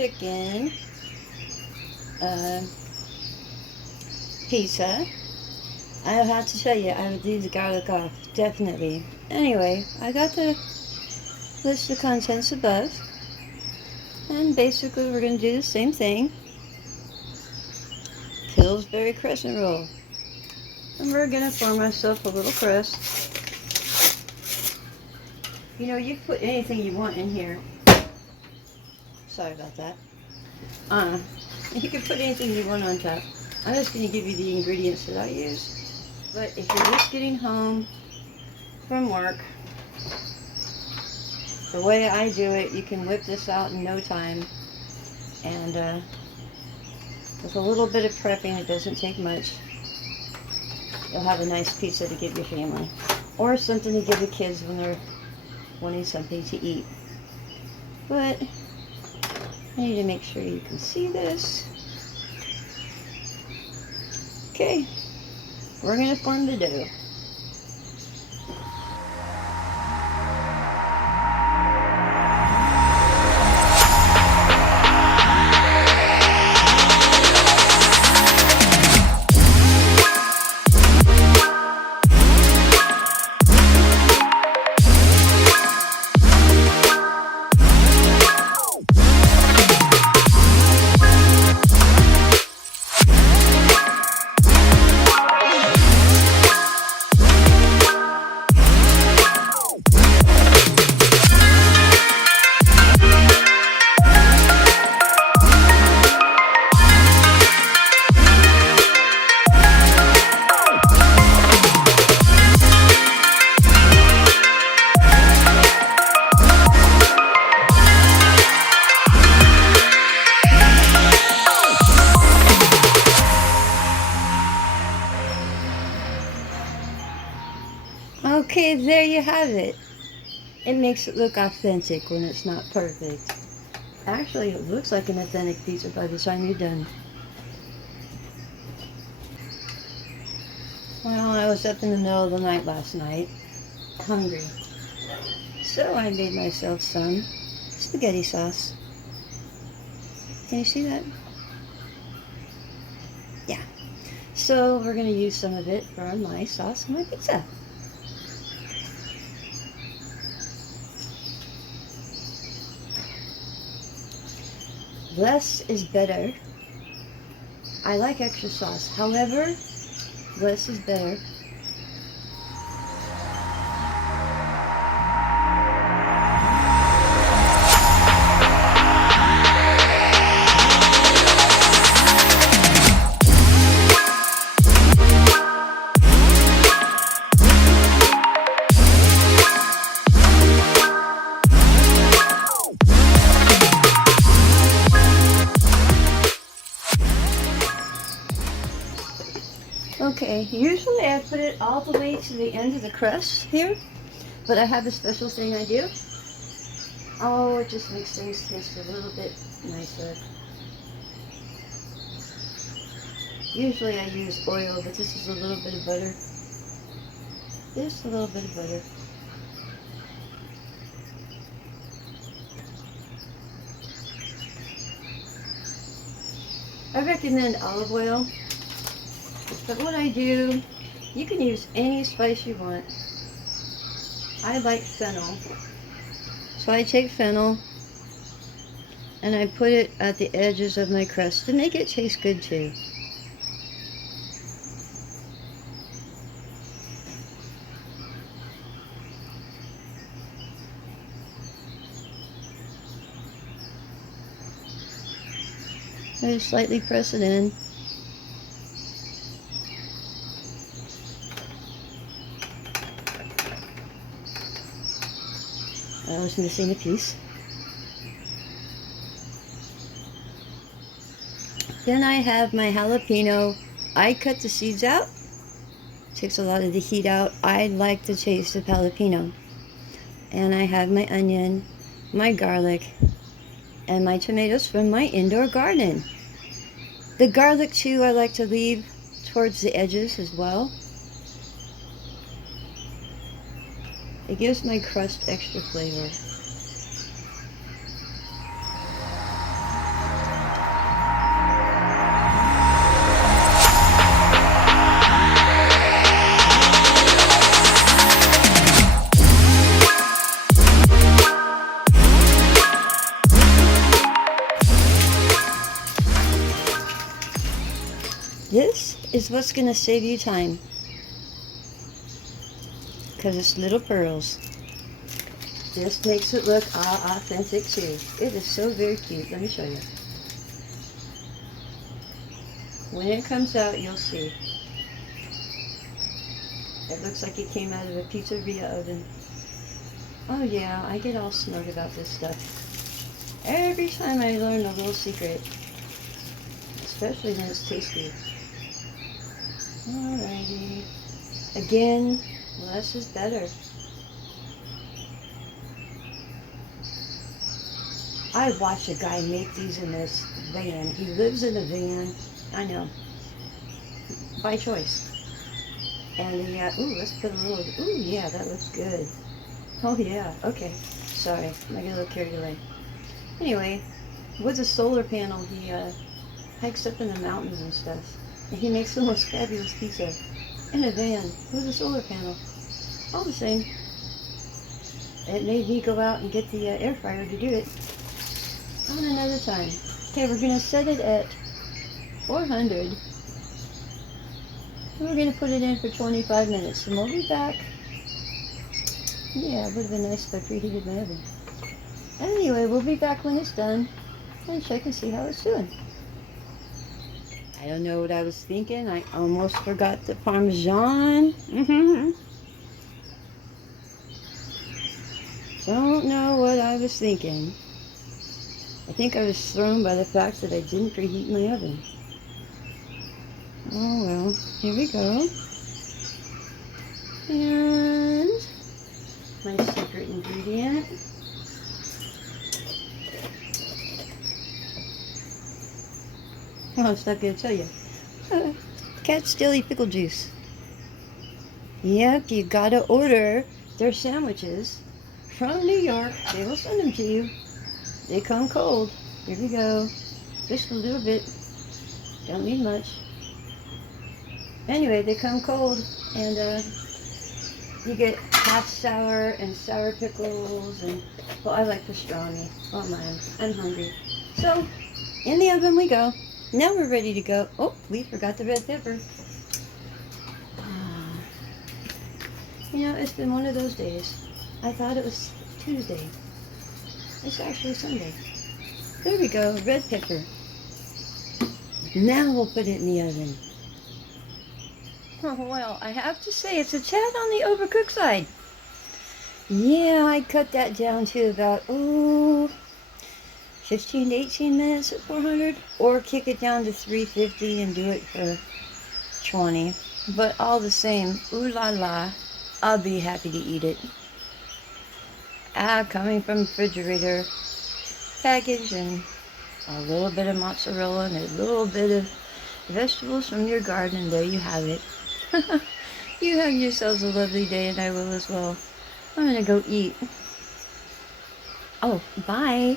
chicken pizza. I'll have to tell you, I would leave the garlic off, definitely. Anyway, I got the list of contents above, and basically we're going to do the same thing. Pillsbury Crescent roll. And we're going to form ourselves a little crust. You know, you can put anything you want in here. Sorry about that. You can put anything you want on top. I'm just going to give you the ingredients that I use. But if you're just getting home from work, the way I do it, you can whip this out in no time. And with a little bit of prepping, it doesn't take much. You'll have a nice pizza to give your family. Or something to give the kids when they're wanting something to eat. But I need to make sure you can see this. Okay, we're going to form the dough. Okay, there you have it. It makes it look authentic when it's not perfect. Actually, it looks like an authentic pizza by the time you're done. Well, I was up in the middle of the night last night, hungry. So I made myself some spaghetti sauce. Can you see that? Yeah. So we're going to use some of it for my sauce and my pizza. Less is better. I like extra sauce. However, less is better. Okay, usually I put it all the way to the end of the crust here, but I have a special thing I do. Oh, it just makes things taste a little bit nicer. Usually I use oil, but this is a little bit of butter. Just a little bit of butter. I recommend olive oil. But what I do, you can use any spice you want. I like fennel. So I take fennel and I put it at the edges of my crust to make it taste good too. I just slightly press it in. I was missing a piece. Then I have my jalapeno. I cut the seeds out. Takes a lot of the heat out. I like the taste of jalapeno. And I have my onion, my garlic, and my tomatoes from my indoor garden. The garlic too I like to leave towards the edges as well. It gives my crust extra flavor. This is what's going to save you time. Because it's little pearls. This makes it look authentic too. It is so very cute. Let me show you. When it comes out, you'll see. It looks like it came out of a pizzeria oven. Oh yeah, I get all smug about this stuff. Every time I learn a little secret. Especially when it's tasty. Alrighty. Again, less is better. I watched a guy make these in this van. He lives in a van. I know. By choice. And he, ooh, let's put a little, ooh, yeah, that looks good. Oh, yeah, okay. Sorry, I get a little carried away. Anyway, with a solar panel, he hikes up in the mountains and stuff. And he makes the most fabulous pizza in a van with a solar panel. All the same, it made me go out and get the air fryer to do it on another time. Okay, we're going to set it at 400. We're going to put it in for 25 minutes, and we'll be back. Yeah, it would have been nice if I preheated my oven. Anyway, we'll be back when it's done and check and see how it's doing. I don't know what I was thinking. I almost forgot the Parmesan. Don't know what I was thinking. I think I was thrown by the fact that I didn't preheat my oven. Oh well, here we go. And my secret ingredient. Oh, it's not going to tell you. Cat Stilly pickle juice. Yep, you gotta order their sandwiches from New York. They will send them to you. They come cold. Here we go. Just a little bit. Don't need much. Anyway, they come cold, and you get half sour and sour pickles, and well, I like pastrami. Oh man, I'm hungry. So, in the oven we go. Now we're ready to go. Oh, we forgot the red pepper. You know, it's been one of those days. I thought it was Tuesday. It's actually Sunday. There we go, red pepper. Now we'll put it in the oven. Oh, well, I have to say, it's a tad on the overcooked side. Yeah, I'd cut that down to about, 15 to 18 minutes at 400. Or kick it down to 350 and do it for 20. But all the same, ooh la la, I'll be happy to eat it. Coming from the refrigerator, package, and a little bit of mozzarella and a little bit of vegetables from your garden. There you have it. You have yourselves a lovely day, and I will as well. I'm gonna go eat. Oh, bye.